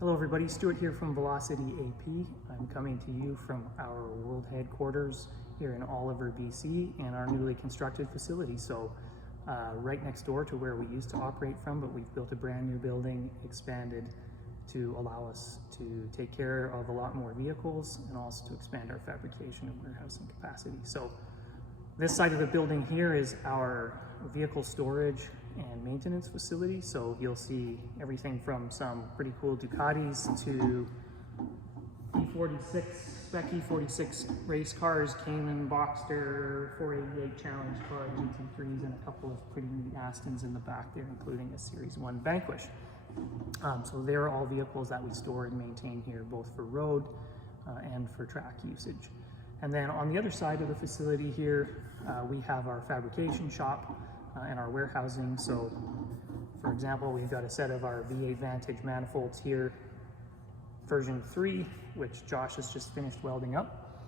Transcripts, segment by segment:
Hello everybody, Stuart here from Velocity AP. I'm coming to you from our world headquarters here in Oliver, BC, and our newly constructed facility. So right next door to where we used to operate from, but we've built a brand new building, expanded to allow us to take care of a lot more vehicles and also to expand our fabrication and warehousing capacity. So this side of the building here is our vehicle storage and maintenance facility. So you'll see everything from some pretty cool Ducatis to E46, spec E46 race cars, Cayman, Boxster, 488 Challenge car, GT3s, and a couple of pretty neat Astons in the back there, including a Series 1 Vanquish. So they're all vehicles that we store and maintain here, both for road and for track usage. And then on the other side of the facility here, we have our fabrication shop and our warehousing. So for example, we've got a set of our V8 Vantage manifolds here, version 3, which Josh has just finished welding up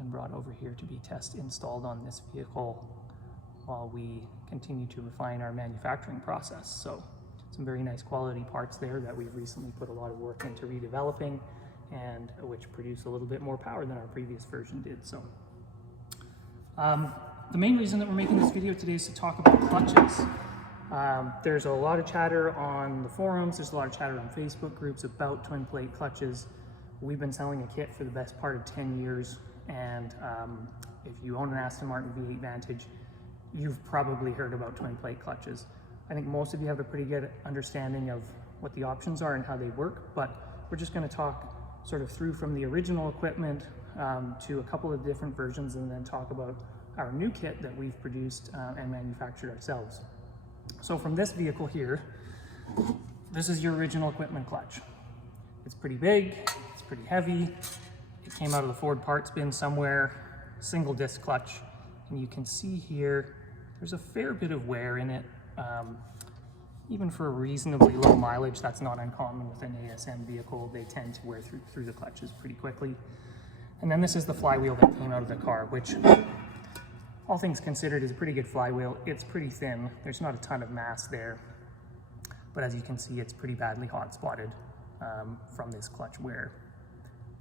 and brought over here to be test installed on this vehicle while we continue to refine our manufacturing process. So some very nice quality parts there that we've recently put a lot of work into redeveloping, and which produce a little bit more power than our previous version did. So the main reason that we're making this video today is to talk about clutches. There's a lot of chatter on the forums, there's a lot of chatter on Facebook groups about twin plate clutches. We've been selling a kit for the best part of 10 years, and if you own an Aston Martin V8 Vantage, you've probably heard about twin plate clutches. I think most of you have a pretty good understanding of what the options are and how they work, but we're just going to talk sort of through from the original equipment to a couple of different versions, and then talk about our new kit that we've produced and manufactured ourselves. So from this vehicle here, this is your original equipment clutch. It's pretty big, it's pretty heavy. It came out of the Ford parts bin somewhere, single disc clutch. And you can see here, there's a fair bit of wear in it. Even for a reasonably low mileage, that's not uncommon with an ASM vehicle. They tend to wear through the clutches pretty quickly. And then this is the flywheel that came out of the car, which all things considered is a pretty good flywheel. It's pretty thin. There's not a ton of mass there. But as you can see, it's pretty badly hot spotted from this clutch wear.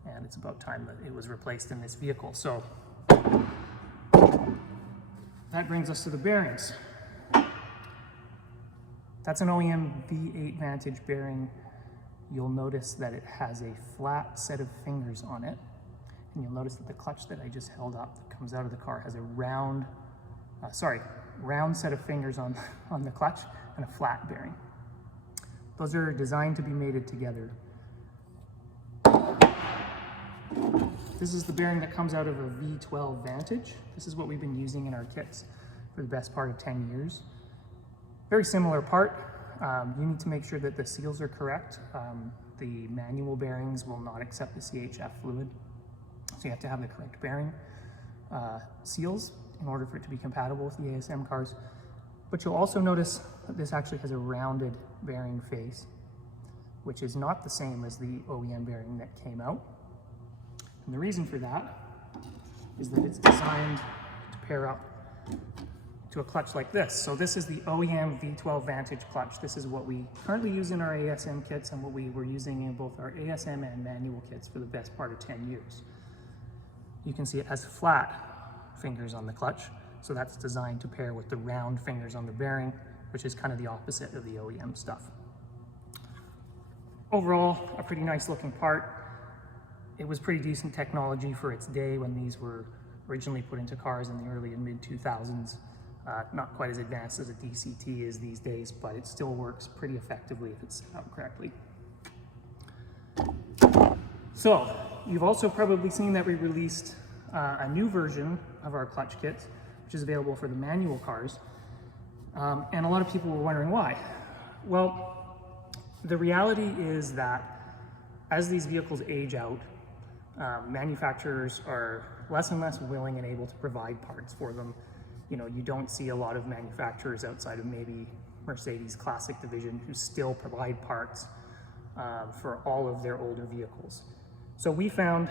And it's about time that it was replaced in this vehicle. So that brings us to the bearings. That's an OEM V8 Vantage bearing. You'll notice that it has a flat set of fingers on it. And you'll notice that the clutch that I just held up that comes out of the car has a round set of fingers on the clutch and a flat bearing. Those are designed to be mated together. This is the bearing that comes out of a V12 Vantage. This is what we've been using in our kits for the best part of 10 years. Very similar part. You need to make sure that the seals are correct. The manual bearings will not accept the CHF fluid, so you have to have the correct bearing seals in order for it to be compatible with the ASM cars. But you'll also notice that this actually has a rounded bearing face, which is not the same as the OEM bearing that came out. And the reason for that is that it's designed to pair up to a clutch like this. So this is the OEM V12 Vantage clutch. This is what we currently use in our ASM kits and what we were using in both our ASM and manual kits for the best part of 10 years. You can see it has flat fingers on the clutch, so that's designed to pair with the round fingers on the bearing, which is kind of the opposite of the OEM stuff. Overall, a pretty nice looking part. It was pretty decent technology for its day when these were originally put into cars in the early and mid 2000s. Not quite as advanced as a DCT is these days, but it still works pretty effectively if it's set up correctly. So, you've also probably seen that we released a new version of our clutch kits, which is available for the manual cars. And a lot of people were wondering why. Well, the reality is that as these vehicles age out, manufacturers are less and less willing and able to provide parts for them. You know, you don't see a lot of manufacturers outside of maybe Mercedes Classic division who still provide parts for all of their older vehicles. So we found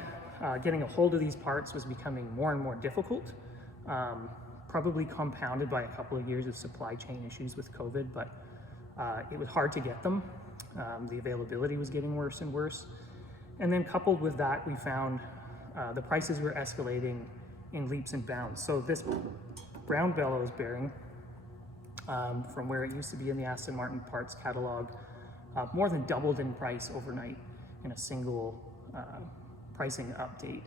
getting a hold of these parts was becoming more and more difficult, probably compounded by a couple of years of supply chain issues with COVID, but it was hard to get them. The availability was getting worse and worse. And then coupled with that, we found the prices were escalating in leaps and bounds. So this brown bellows bearing, from where it used to be in the Aston Martin parts catalog, more than doubled in price overnight in a single pricing update.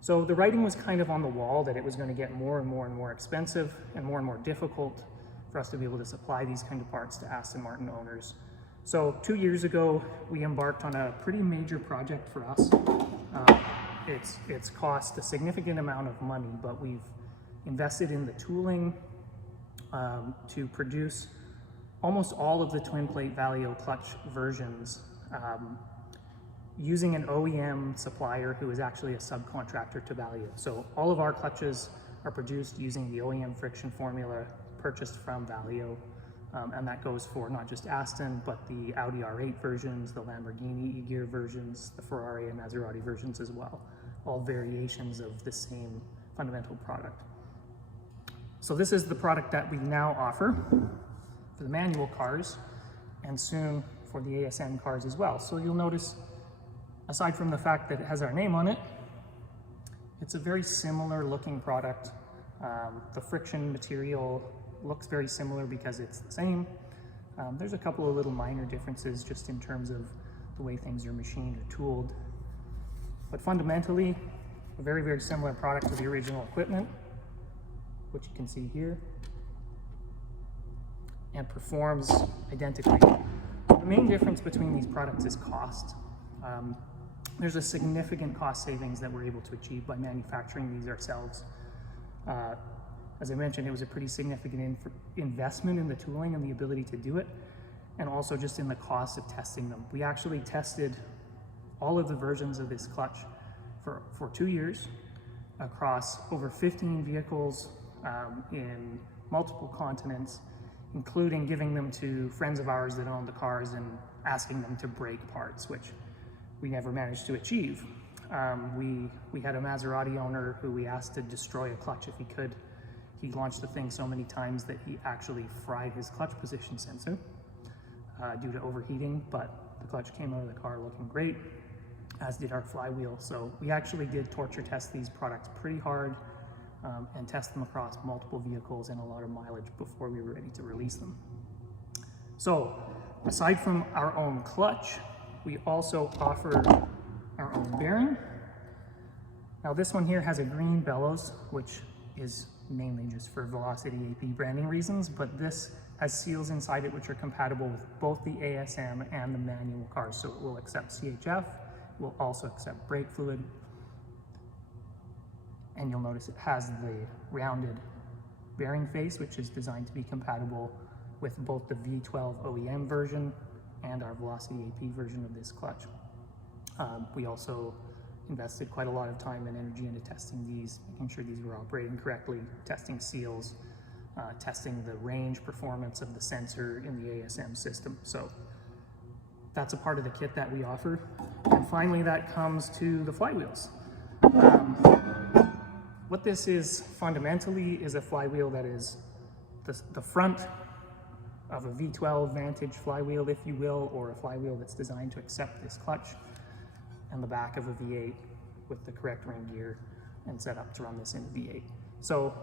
So the writing was kind of on the wall that it was going to get more and more expensive and more difficult for us to be able to supply these kind of parts to Aston Martin owners. So 2 years ago, we embarked on a pretty major project for us. It's cost a significant amount of money, but we've invested in the tooling to produce almost all of the twin plate Valeo clutch versions using an OEM supplier who is actually a subcontractor to Valeo. So all of our clutches are produced using the OEM friction formula purchased from Valeo. And that goes for not just Aston, but the Audi R8 versions, the Lamborghini E-Gear versions, the Ferrari and Maserati versions as well. All variations of the same fundamental product. So this is the product that we now offer for the manual cars and soon for the ASM cars as well. So you'll notice, aside from the fact that it has our name on it, it's a very similar looking product. The friction material looks very similar because it's the same. There's a couple of little minor differences just in terms of the way things are machined or tooled. But fundamentally, a very similar product to the original equipment, which you can see here, and performs identically. The main difference between these products is cost. There's a significant cost savings that we're able to achieve by manufacturing these ourselves. As I mentioned, it was a pretty significant investment in the tooling and the ability to do it, and also just in the cost of testing them. We actually tested all of the versions of this clutch for 2 years across over 15 vehicles in multiple continents, including giving them to friends of ours that owned the cars and asking them to break parts, which we never managed to achieve. We had a Maserati owner who we asked to destroy a clutch if he could. He launched the thing so many times that he actually fried his clutch position sensor due to overheating, but the clutch came out of the car looking great, as did our flywheel. So we actually did torture test these products pretty hard and test them across multiple vehicles and a lot of mileage before we were ready to release them. So aside from our own clutch, we also offer our own bearing. Now this one here has a green bellows, which is mainly just for Velocity AP branding reasons, but this has seals inside it which are compatible with both the ASM and the manual cars. So it will accept CHF, it will also accept brake fluid, and you'll notice it has the rounded bearing face, which is designed to be compatible with both the V12 OEM version and our Velocity AP version of this clutch. We also invested quite a lot of time and energy into testing these, making sure these were operating correctly, testing seals, testing the range performance of the sensor in the ASM system. So that's a part of the kit that we offer. And finally, that comes to the flywheels. What this is fundamentally is a flywheel that is the front of a V8 Vantage flywheel, if you will, or a flywheel that's designed to accept this clutch, and the back of a V8 with the correct ring gear and set up to run this in a V8. So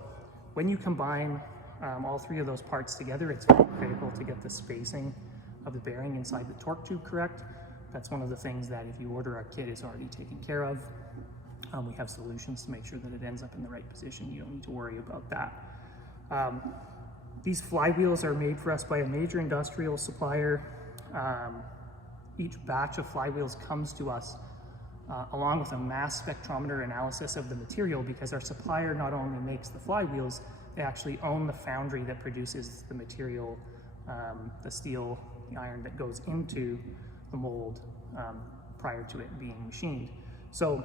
when you combine all three of those parts together, it's very critical to get the spacing of the bearing inside the torque tube correct. That's one of the things that if you order our kit is already taken care of. We have solutions to make sure that it ends up in the right position. You don't need to worry about that. These flywheels are made for us by a major industrial supplier. Each batch of flywheels comes to us along with a mass spectrometer analysis of the material, because our supplier not only makes the flywheels, they actually own the foundry that produces the material, the steel, the iron that goes into the mold prior to it being machined. So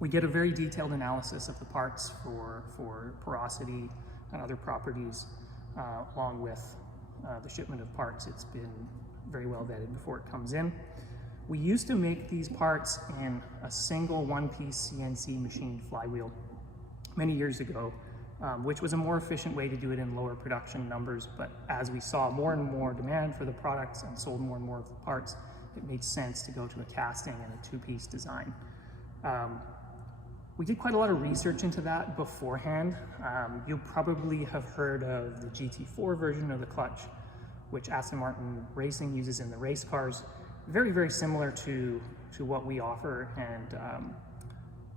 we get a very detailed analysis of the parts for porosity and other properties, along with the shipment of parts. It's been very well vetted before it comes in. We used to make these parts in a single one-piece CNC machined flywheel many years ago, which was a more efficient way to do it in lower production numbers. But as we saw more and more demand for the products and sold more and more of the parts, it made sense to go to a casting and a two-piece design. We did quite a lot of research into that beforehand. You'll probably have heard of the GT4 version of the clutch, which Aston Martin Racing uses in the race cars. Very, very similar to what we offer, and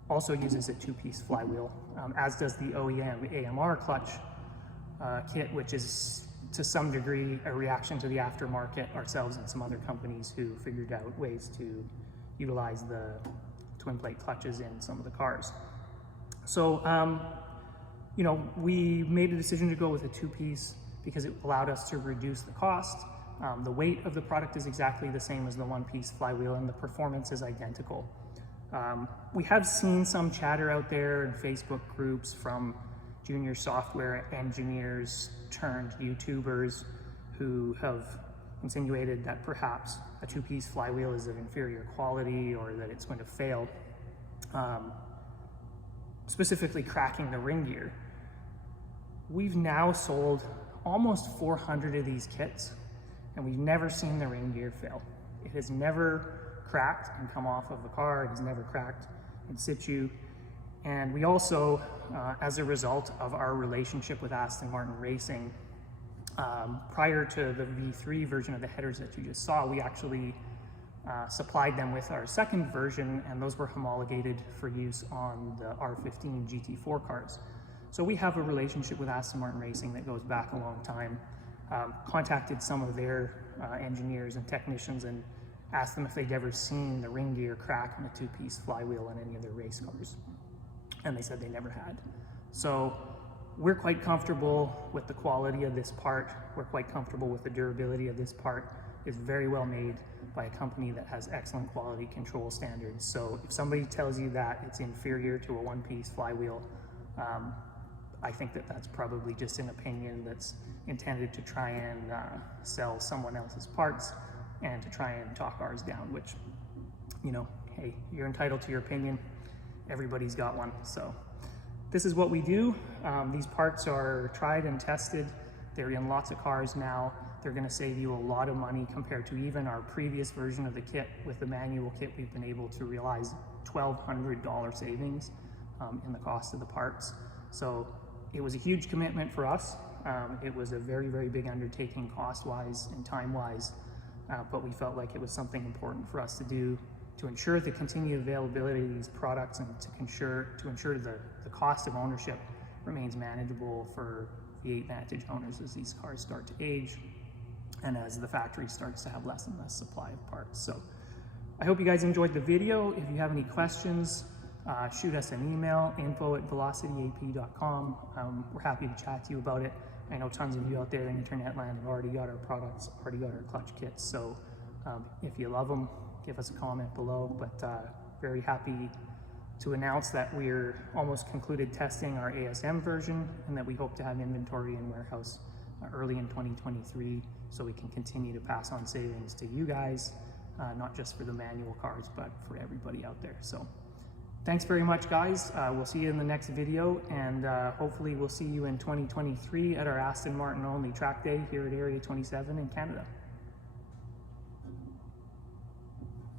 also uses a two-piece flywheel, as does the OEM AMR clutch kit, which is to some degree a reaction to the aftermarket, ourselves and some other companies who figured out ways to utilize the twin plate clutches in some of the cars. So, you know, we made a decision to go with a two-piece because it allowed us to reduce the cost. The weight of the product is exactly the same as the one-piece flywheel, and the performance is identical. We have seen some chatter out there in Facebook groups from junior software engineers turned YouTubers who have insinuated that perhaps a two-piece flywheel is of inferior quality or that it's going to fail, specifically cracking the ring gear. We've now sold almost 400 of these kits, and we've never seen the ring gear fail. It has never cracked and come off of the car. It has never cracked in situ. And we also, as a result of our relationship with Aston Martin Racing, prior to the V3 version of the headers that you just saw, we actually supplied them with our second version, and those were homologated for use on the R15 GT4 cars. So we have a relationship with Aston Martin Racing that goes back a long time. Contacted some of their engineers and technicians and asked them if they'd ever seen the ring gear crack in a two-piece flywheel in any of their race cars, and they said they never had. So we're quite comfortable with the quality of this part. We're quite comfortable with the durability of this part. It's very well made by a company that has excellent quality control standards. So if somebody tells you that it's inferior to a one-piece flywheel, I think that that's probably just an opinion that's intended to try and sell someone else's parts and to try and talk ours down, which, you know, hey, you're entitled to your opinion. Everybody's got one. So this is what we do. These parts are tried and tested. They're in lots of cars now. They're going to save you a lot of money compared to even our previous version of the kit. With the manual kit, we've been able to realize $1,200 savings in the cost of the parts. So it was a huge commitment for us. It was a very, very big undertaking cost-wise and time-wise, but we felt like it was something important for us to do to ensure the continued availability of these products and to ensure the cost of ownership remains manageable for V8 Vantage owners as these cars start to age and as the factory starts to have less and less supply of parts. So I hope you guys enjoyed the video. If you have any questions, shoot us an email, info@velocityap.com. We're happy to chat to you about it. I know tons of you out there in internet land have already got our products, already got our clutch kits. So if you love them, give us a comment below. But very happy to announce that we're almost concluded testing our ASM version and that we hope to have inventory in warehouse early in 2023 so we can continue to pass on savings to you guys, not just for the manual cars, but for everybody out there. So thanks very much, guys. We'll see you in the next video, and hopefully we'll see you in 2023 at our Aston Martin only track day here at Area 27 in Canada.